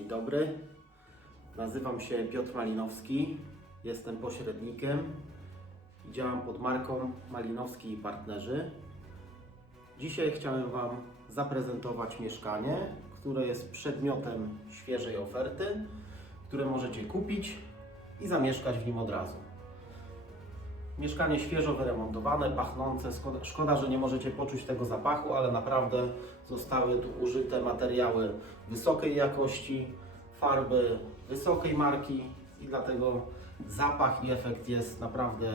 Dzień dobry. Nazywam się Piotr Malinowski. Jestem pośrednikiem i działam pod marką Malinowski i Partnerzy. Dzisiaj chciałem Wam zaprezentować mieszkanie, które jest przedmiotem świeżej oferty, które możecie kupić i zamieszkać w nim od razu. Mieszkanie świeżo wyremontowane, pachnące. Szkoda, że nie możecie poczuć tego zapachu, ale naprawdę zostały tu użyte materiały wysokiej jakości, farby wysokiej marki i dlatego zapach i efekt jest naprawdę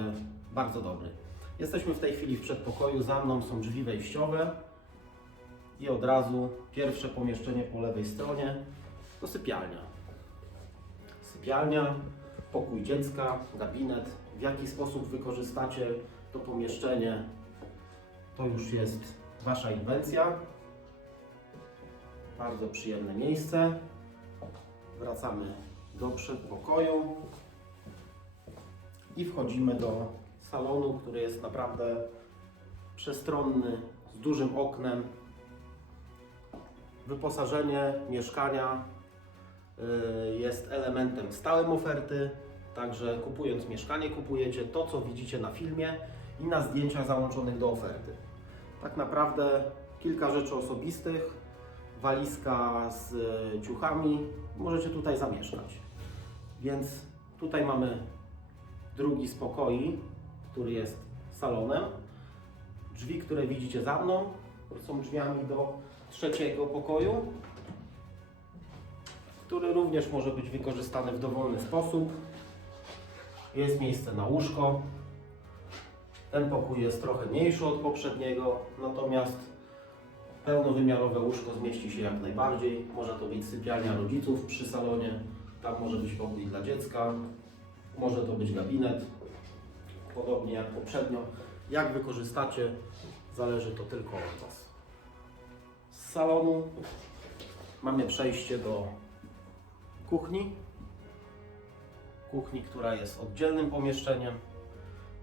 bardzo dobry. Jesteśmy w tej chwili w przedpokoju, za mną są drzwi wejściowe i od razu pierwsze pomieszczenie po lewej stronie to sypialnia. Sypialnia, pokój dziecka, gabinet. W jaki sposób wykorzystacie to pomieszczenie, to już jest Wasza inwencja. Bardzo przyjemne miejsce. Wracamy do przedpokoju i wchodzimy do salonu, który jest naprawdę przestronny, z dużym oknem. Wyposażenie mieszkania y, jest elementem stałym oferty, także kupując mieszkanie kupujecie to, co widzicie na filmie i na zdjęciach załączonych do oferty. Tak naprawdę kilka rzeczy osobistych, walizka z y, ciuchami, możecie tutaj zamieszkać. Więc tutaj mamy drugi z pokoi, który jest salonem. Drzwi, które widzicie za mną, są drzwiami do trzeciego pokoju, który również może być wykorzystany w dowolny sposób. Jest miejsce na łóżko. Ten pokój jest trochę mniejszy od poprzedniego, natomiast pełnowymiarowe łóżko zmieści się jak najbardziej. Może to być sypialnia rodziców przy salonie, tam może być pokój dla dziecka, może to być gabinet, podobnie jak poprzednio. Jak wykorzystacie, zależy to tylko od Was. Z salonu mamy przejście do kuchni. Kuchni, która jest oddzielnym pomieszczeniem,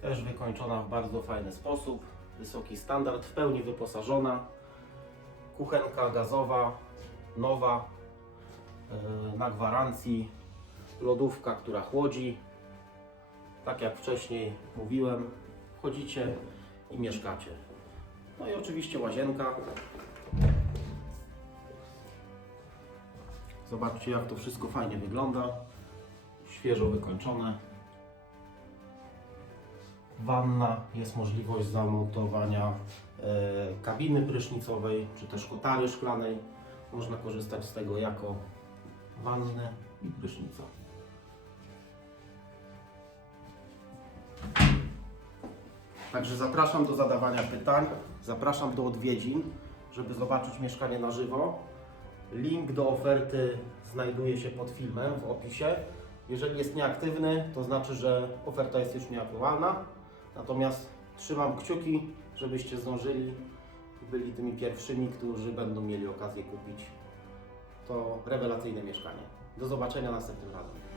też wykończona w bardzo fajny sposób. Wysoki standard, w pełni wyposażona. Kuchenka gazowa, nowa, yy, na gwarancji. Lodówka, która chłodzi. Tak jak wcześniej mówiłem, wchodzicie i mieszkacie. No i oczywiście łazienka. Zobaczcie jak to wszystko fajnie wygląda. Świeżo wykończone. Wanna, jest możliwość zamontowania e, kabiny prysznicowej, czy też kotary szklanej. Można korzystać z tego jako wannę i prysznica. Także zapraszam do zadawania pytań, zapraszam do odwiedzin, żeby zobaczyć mieszkanie na żywo. Link do oferty znajduje się pod filmem w opisie. Jeżeli jest nieaktywny, to znaczy, że oferta jest już nieaktualna. Natomiast trzymam kciuki, żebyście zdążyli i byli tymi pierwszymi, którzy będą mieli okazję kupić to rewelacyjne mieszkanie. Do zobaczenia następnym razem.